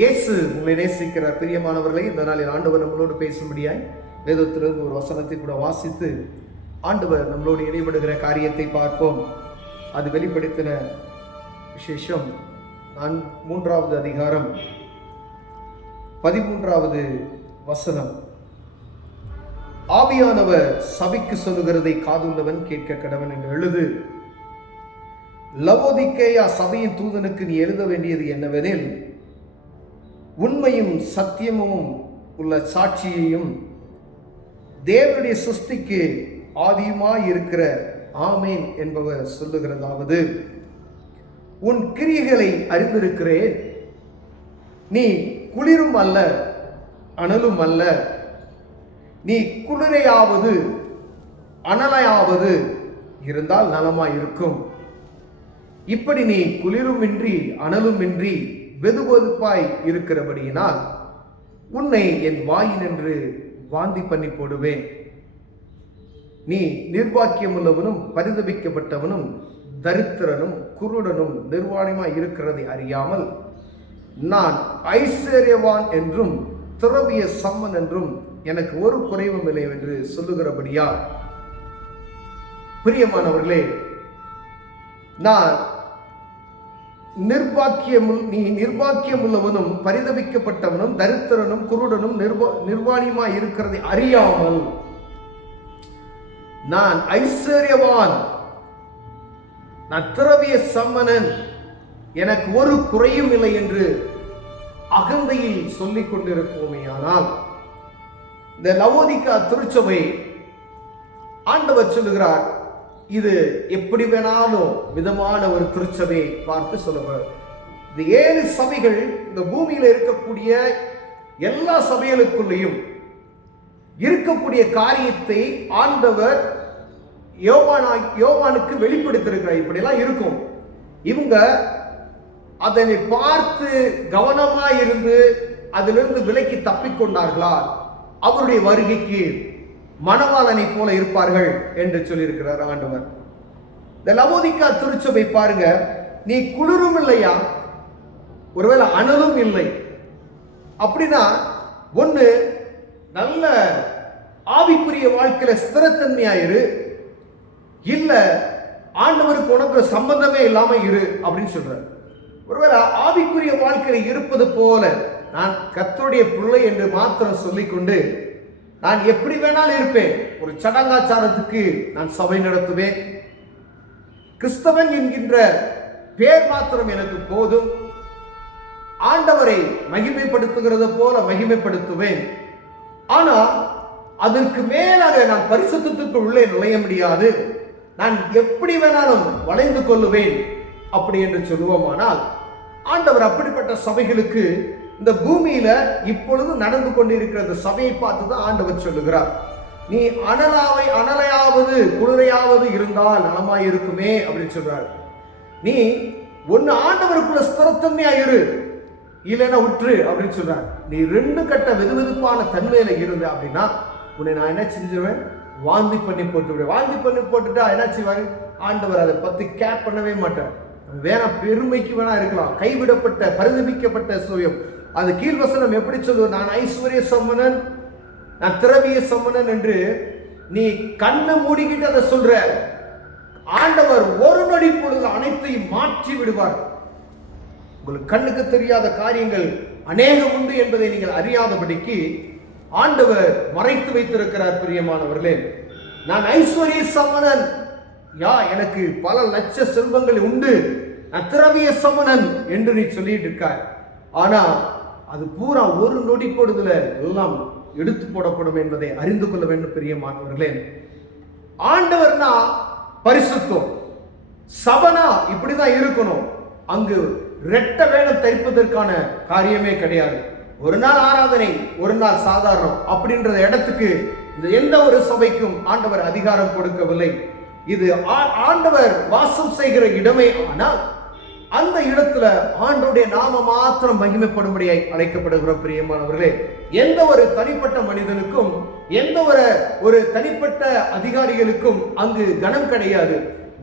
இயேசு உங்களை நேசிக்கிறார். பிரியமானவர்களை, இந்த நாளில் ஆண்டவர் நம்மளோடு பேசும்படியாய் வேதத்திலிருந்து ஒரு வசனத்தை கூட வாசித்து ஆண்டவர் நம்மளோடு இடைபடுகிற காரியத்தை பார்ப்போம். அது வெளிப்படுத்தின விசேஷம் 3வது அதிகாரம் 13வது வசனம். ஆவியானவர் சபைக்கு சொல்லுகிறதை காதுள்ளவன் கேட்க கடவன் என்று எழுது. லவோதிக்கேயா சபையின் தூதனுக்கு நீ எழுத வேண்டியது என்னவெனில், உண்மையும் சத்தியமும் உள்ள சாட்சியையும் தேவனுடைய சிருஷ்டிக்கு ஆதியுமாய் இருக்கிற ஆமேன் என்பவர் சொல்லுகிறதாவது, உன் கிரியைகளை அறிந்திருக்கிறேன். நீ குளிரும் அல்ல அனலும் அல்ல. நீ குளிரையாவது அனலையாவது இருந்தால் நலமாயிருக்கும். இப்படி நீ குளிருமின்றி அனலுமின்றி வெதுவெதுப்பாய் இருக்கிறபடியினால் உன்னை என் வாயினின்று வாந்தி பண்ணி போடுவேன். நீ நிர்வாக்கியமுள்ளவனும் பரிதபிக்கப்பட்டவனும் தரித்திரனும் குருடனும் நிர்வாணமாய் இருக்கிறதை அறியாமல், நான் ஐஸ்வர்யவான் என்றும் திரவிய சம்மன் என்றும் எனக்கு ஒரு குறைவும் இல்லை என்று சொல்லுகிறபடியா, பிரியமானவர்களே, நான் நீ நிர்வாக்கியமுள்ளவனும் பரிதபிக்கப்பட்டவனும் தரித்திரனும் குருடனும் நிர்வாணியுமாய் இருக்கிறதை அறியாமல், நான் ஐஸ்வர்யவான், நான் திரவிய சம்மனன், எனக்கு ஒரு குறையும் இல்லை என்று அகந்தையில் சொல்லிக் கொண்டிருப்போமே. ஆனால் இந்த லவோதிக்கா திருச்சபை ஆண்டவர் சொல்லுகிறார், இது எப்படி வேணாலும் விதமான ஒரு திருச்சபையை பார்த்து சொல்லுவார். இந்த 7 சபைகள் இந்த பூமியில் இருக்கக்கூடிய எல்லா சபைகளுக்குள்ளேயும் இருக்கக்கூடிய காரியத்தை ஆண்டவர் யோவானுக்கு வெளிப்படுத்தியிருக்கிறார். இப்படியெல்லாம் இருக்கும். இவங்க அதனை பார்த்து கவனமாய் இருந்து அதிலிருந்து விலக்கி தப்பிக்கொண்டார்களா, அவருடைய வருகைக்கு மணவாளனை போல இருப்பார்கள் என்று சொல்லியிருக்கிறார் ஆண்டவர். இந்த லவோதிக்கா திருச்சபை பாருங்க, நீ குளிரும் இல்லையா, ஒருவேளை அனலும் இல்லை. அப்படின்னா ஒண்ணு, நல்ல ஆவிக்குரிய வாழ்க்கையில ஸ்திரத்தன்மையாயிரு, இல்ல ஆண்டவருக்கு உனக்கு சம்பந்தமே இல்லாம இரு அப்படின்னு சொல்றார். ஒருவேளை ஆவிக்குரிய வாழ்க்கையில இருப்பது போல நான் கர்த்தருடைய பிள்ளை என்று மாத்திரம் சொல்லிக்கொண்டு நான் எப்படி வேணாலும் இருப்பேன், ஒரு சடங்காச்சாரத்துக்கு நான் சபை நடத்துவேன், கிறிஸ்தவன் என்கின்ற பேர் மாத்திரம் எனக்கு போதும், ஆண்டவரை மகிமைப்படுத்துகிறது போல மகிமைப்படுத்துவேன், ஆனா அதற்கு மேலாக நான் பரிசுத்தத்துக்கு உள்ளே நுழைய முடியாது, நான் எப்படி வேணாலும் வளைந்து கொள்ளுவேன் அப்படி என்று சொல்லுவோமானால், ஆண்டவர் அப்படிப்பட்ட சபைகளுக்கு இந்த பூமியில இப்பொழுது நடந்து கொண்டிருக்கிற சபையை பார்த்து தான் ஆண்டவர் சொல்லுகிறார், நீ அனலையாவது குளிரையாவது இருந்தால் நலமாய் இருக்குமே அப்படின்னு சொல்றார். நீ ஒன்னு ஆண்டவருக்குள்ள ஸ்திரத்தன்மையா இரு, இல்லைன்னா உற்று அப்படின்னு சொல்றார். நீ 2 கட்ட வெதுவெதுப்பான தன்மையில இருந்த அப்படின்னா உன்னை நான் என்ன செஞ்சிருவேன், வாந்தி பண்ணி போட்டுவிடுவேன். வாந்தி பண்ணி போட்டுட்டா என்ன செய்வாரு, ஆண்டவர் அதை பத்தி கேர் பண்ணவே மாட்டார். வேணா பெருமைக்கு வேணா இருக்கலாம், கைவிடப்பட்ட பரிதபிக்கப்பட்ட சுயம். அது கீழ்வசனம் எப்படி சொல்லுவது, நான் ஐஸ்வர்ய சம்மனன், நான் திரவிய சம்மனன் என்று நீ கண்ணை மூடிக்கிட்டு அதை சொல்ற. ஆண்டவர் ஒரு நொடி பொழுது அனைத்தையும் மாற்றி விடுவார். உங்களுக்கு கண்ணுக்கு தெரியாத காரியங்கள் அநேகம் உண்டு என்பதை நீங்கள் அறியாதபடிக்கு ஆண்டவர் மறைத்து வைத்திருக்கிறார். பிரியமானவர்களே, நான் ஐஸ்வர்ய சம்மனன், எனக்கு பல லட்ச செல்வங்கள் உண்டு, நான் திரவிய சம்மனன் என்று நீ சொல்லிட்டு இருக்காய். ஆனா அது பூரா ஒரு நொடி பொழுதுல எல்லாம் எடுத்து போடப்படும் என்பதை அறிந்து கொள்ள வேண்டும். பிரியமானவர்களே, ஆண்டவர்னா பரிசுத்தம், சபனா இப்படிதான் இருக்கணும். அங்கு ரெட்ட வேடம் தரிப்பதற்கான காரியமே கிடையாது. ஒரு நாள் ஆராதனை, ஒரு நாள் சாதாரணம் அப்படின்ற இடத்துக்கு இந்த எந்த ஒரு சபைக்கும் ஆண்டவர் அதிகாரம் கொடுக்கவில்லை. இது ஆண்டவர் வாசம் செய்கிற இடமே. ஆனால் அந்த இடத்துல ஆண்டவருடைய நாம மாத்திரம் மகிமைப்படும்படியாய் அழைக்கப்படுகிற பிரியமானவர்களே, எந்த ஒரு தனிப்பட்ட மனிதனுக்கும் எந்த ஒரு தனிப்பட்ட அதிகாரிகளுக்கும் அங்கு கனம் கிடையாது.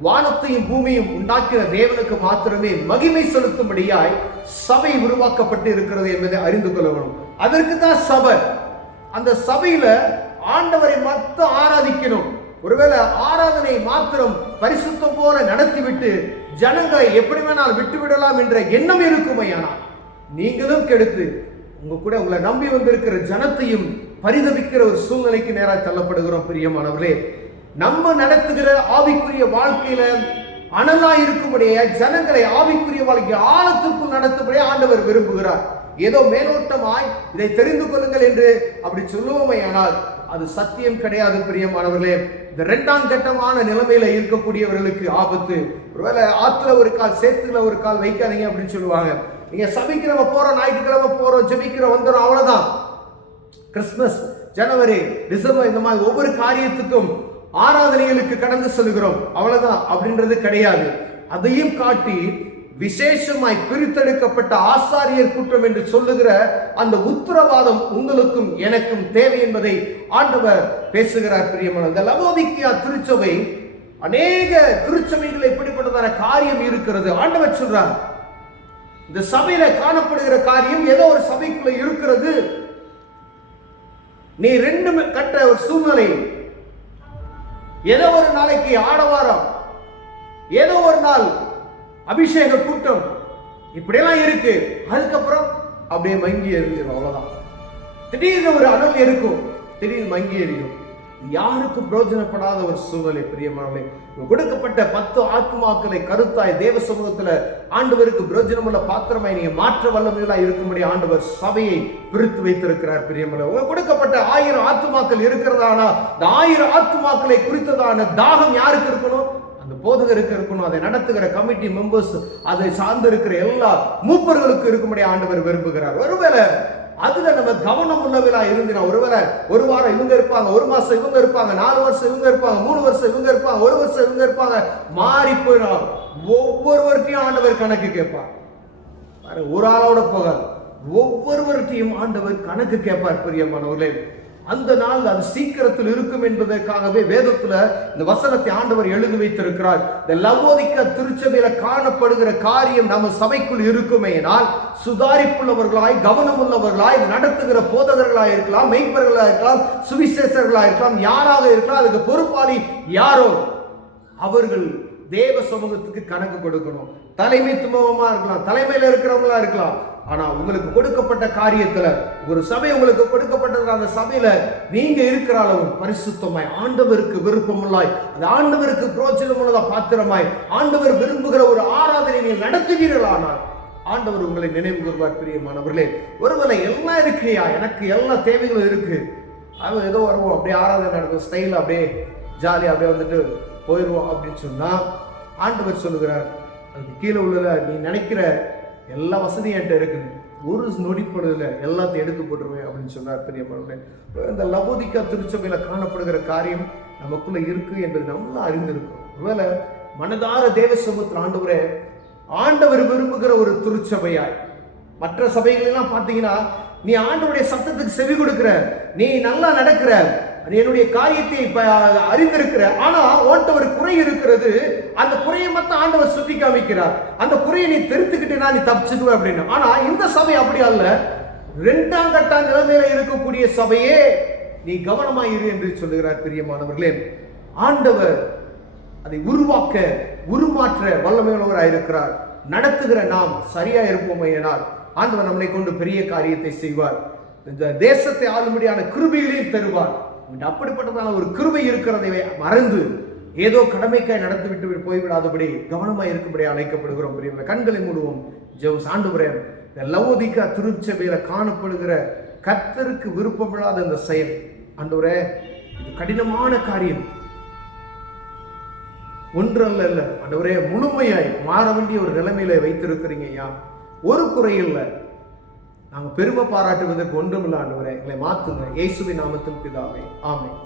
வானத்தையும் பூமியும் உண்டாக்கிற தேவனுக்கு மாத்திரமே மகிமை செலுத்தும்படியாய் சபை உருவாக்கப்பட்டு இருக்கிறது என்பதை அறிந்து கொள்ள வேண்டும். அதற்கு தான் சபை. அந்த சபையில ஆண்டவரை மட்டும் ஆராதிக்கணும். ஒருவேளை ஆராதனை மாத்திரம் பரிசுத்தம் போல நடத்திவிட்டு ஜனங்களை எப்படி வேணால் விட்டுவிடலாம் என்ற எண்ணம் இருக்குமையானால் நீங்களும் கெடுத்து உங்களை நம்பி வந்திருக்கிற ஜனத்தையும் பரிதவிக்கிற ஒரு சூழ்நிலைக்கு நேராக தள்ளப்படுகிறோம். பிரியமானவர்களே, நம்ம நடத்துகிற ஆவிக்குரிய வாழ்க்கையில அனலா இருக்கும்படியே ஜனங்களை ஆவிக்குரிய வாழ்க்கை ஆழத்துக்குள் நடத்தும்படியே ஆண்டவர் விரும்புகிறார். ஏதோ மேலோட்டமாய் இதை தெரிந்து கொள்ளுங்கள் என்று அப்படி சொல்லுவோமே ஆனால் அது சத்தியம் கிடையாது. பிரியமானவர்களே, இந்த 2ஆம் கட்டமான நிலைமையில இருக்கக்கூடியவர்களுக்கு ஆபத்து. ஒருவேளை ஆத்துல ஒரு கால் சேத்துல ஒரு கால் வைக்காதீங்க அப்படின்னு சொல்லுவாங்க. நீங்க சபைக்கிழமை போறோம், ஞாயிற்றுக்கிழமை போறோம், ஜெபிக்கிறோம், வந்துடும், அவ்வளவுதான். கிறிஸ்துமஸ், ஜனவரி, டிசம்பர் இந்த மாதிரி ஒவ்வொரு காரியத்துக்கும் ஆராதனைகளுக்கு கடந்து செல்கிறோம், அவ்வளவுதான் அப்படின்றது கிடையாது. அதையும் காட்டி விசேஷமாய் பிரித்தெடுக்கப்பட்ட ஆசாரியர் கூட்டம் என்று சொல்லுகிற அந்த உத்தரவாதம் உங்களுக்கும் எனக்கும் தேவை என்பதை ஆண்டவர் பேசுகிறார். பிரியமான இந்த லவோதிக்கியா திருச்சபை, அநேக திருச்சபைகள் எப்படிப்பட்டதான காரியம் இருக்கிறது. ஆண்டவர் சொல்றார், இந்த சபையில காணப்படுகிற காரியம் ஏதோ ஒரு சபைக்குள்ள இருக்கிறது. நீ 2 கட்ட ஒரு சூழ்நிலை, ஏதோ ஒரு நாளைக்கு ஆடவாரம், ஏதோ ஒரு நாள் அபிஷேக கூட்டம், இப்படியெல்லாம் இருக்கு. அதுக்கப்புறம் அப்படியே மங்கி எரிஞ்சிடும், அவ்வளவுதான். திடீர்னு ஒரு அனல் இருக்கும், திடீர்னு மங்கி எரியும். யாருக்கும் பிரயோஜனப்படாத ஒரு சூழ்நிலை. பிரியமானவர்களே, கொடுக்கப்பட்ட 10 ஆத்துமாக்களை கருத்தாய் தேவ சமூகத்துல ஆண்டவருக்கு பிரயோஜனமுள்ள பாத்திரமாய் நீங்க மாற்ற வல்லமையா இருக்கும்படி ஆண்டவர் சபையை பிரித்து வைத்திருக்கிறார். பிரியமானவர்களே, கொடுக்கப்பட்ட 1000 ஆத்துமாக்கள் இருக்கிறதானா இந்த 1000 ஆத்துமாக்களை குறித்ததான தாகம் யாருக்கு இருக்கணும்? அந்த போதகருக்கு இருக்கணும். அதை நடத்துகிற கமிட்டி மெம்பர்ஸ், அதை சார்ந்து இருக்கிற எல்லா மூப்பர்களுக்கு இருக்கும்படி ஆண்டவர் விரும்புகிறார். ஒருவேளை அதுல நம்ம கவனம் உள்ளவர்களா இருந்தினா, ஒருவேளை ஒரு வாரம் இவங்க இருப்பாங்க, ஒரு மாசம் இவங்க இருப்பாங்க, 4 வருஷம் இவங்க இருப்பாங்க, 3 வருஷம் இவங்க இருப்பாங்க, 1 வருஷம் இவங்க இருப்பாங்க, மாறி போயிடும். ஒவ்வொருவர்கிட்டையும் ஆண்டவர் கணக்கு கேட்பார். ஒரு ஆளோட போகாது, ஒவ்வொருவர்கிட்டையும் ஆண்டவர் கணக்கு கேட்பார். பிரியமானவர்களே, அந்த நாள் அது சீக்கிரத்தில் இருக்கும் என்பதற்காகவே வேதத்துல இந்த வசனத்தை ஆண்டவர் எழுதி வைத்திருக்கிறார். இந்த லவோதிக்கா திருச்சபையில காணப்படுகிற காரியம் நம்ம சபைக்குள் இருக்குமேனால் சுதாரிப்புள்ளவர்களாய், கவனம் உள்ளவர்களாய் நடத்துகிற போதகர்களாய் இருக்கலாம், மெய்ப்பர்களாக இருக்கலாம், சுவிசேஷர்களாக இருக்கலாம், யாராக இருக்கலாம், அதுக்கு பொறுப்பாளி யாரோ அவர்கள் தேவ சமூகத்துக்கு கணக்கு கொடுக்கணும். தலைமைத்துவமா இருக்கலாம், தலைமையில இருக்கிறவங்களா இருக்கலாம். ஆனா உங்களுக்கு கொடுக்கப்பட்ட காரியத்துல, ஒரு சபை உங்களுக்கு கொடுக்கப்பட்டது, அந்த சபையில நீங்க இருக்கிற அளவு பரிசுத்தமாய், ஆண்டவருக்கு விருப்பமுள்ளாய், அது ஆண்டவருக்கு பிரோஜனமுள்ளதா பாத்திரமாய், ஆண்டவர் விரும்புகிற ஒரு ஆராதனை நீங்கள் நடத்துவீர்களானால் ஆண்டவர் உங்களை நினைவு கூறுவார். பிரியமானவர்களே, ஒருவேளை எல்லாம் இருக்கையா, எனக்கு எல்லா தேவைகளும் இருக்கு, அது ஏதோ வருவோம், அப்படியே ஆராதனை நடக்கும் ஸ்டைல், அப்படியே ஜாலியா அப்படியே வந்துட்டு போயிடுவோம் அப்படின்னு சொன்னா ஆண்டவர் சொல்லுகிறார், அதுக்கு கீழே உள்ளத நீ நினைக்கிற எல்லா வசதியும் என்கிட்ட இருக்குது, ஒரு நொடிப்படுதல எல்லாத்தையும் எடுத்து போட்டுருவேன் அப்படின்னு சொன்னார். பிரியமானவர்களே, இந்த லவோதிக்கா திருச்சபையில காணப்படுகிற காரியம் நமக்குள்ள இருக்கு என்பது நம்மளும் அறிந்திருக்கிறோம். ஒருவேளை மனதார தேவ சமூகத்தில் ஆண்டவர் விரும்புகிற ஒரு திருச்சபையாய், மற்ற சபைகளெல்லாம் பார்த்தீங்கன்னா நீ ஆண்டவருடைய சத்தத்துக்கு செவி கொடுக்கிற, நீ நல்லா நடக்கிற, என்னுடைய காரியத்தை அறிந்திருக்கிற, ஆனா உன்கிட்ட ஒரு குறை இருக்கிறது, அந்த குறையை மட்டும் ஆண்டவர் சுட்டி காமிக்கிறார், அந்த குறையை நீ தெரிந்துக்கிட்டேனா நீ தப்பிச்சுக்குவ அப்படின்னு. ஆனா இந்த சபை அப்படி அல்ல. 2ஆம் கட்ட நிலைமையில இருக்கக்கூடிய சபையே நீ கவனமாயிரு என்று சொல்லுகிறார். பிரியமானவர்களே, ஆண்டவர் அதை உருவாக்க, உருமாற்ற வல்லமையுள்ளவராயிருக்கிறார். நடத்துகிற நாம் சரியா இருப்போமையானால் ஆண்டவர் நம்மளை கொண்டு பெரிய காரியத்தை செய்வார். இந்த தேசத்தை ஆளும்படியான கிருபைகளையும் தருவார். அப்படிப்பட்டதான ஒரு கிருபை இருக்கிறதை மறந்து ஏதோ கடமைக்காய் நடத்திவிட்டு போய்விடாதபடி கவனமாய் இருக்கும்படி அழைக்கப்படுகிறோம். பெரிய கண்களை மூடுவோம், ஜெபம். ஆண்டவரே, இந்த லவோதிக்கா திருச்சபையில காணப்படுகிற கர்த்தருக்கு விருப்பமில்லாத இந்த செயல், ஆண்டவரே, இது கடினமான காரியம், ஒன்றல்ல இல்ல ஆண்டவரே, முழுமையாய் மாற வேண்டிய ஒரு நிலைமையில வைத்திருக்கிறீங்க ஐயா. ஒரு குறையில்லை, நாங்கள் பெருமை பாராட்டுவதற்கு ஒன்றுமில்லை ஆண்டவரே, எங்களை மாத்துங்க. இயேசுவின் நாமத்தில் பிதாவே, ஆமென்.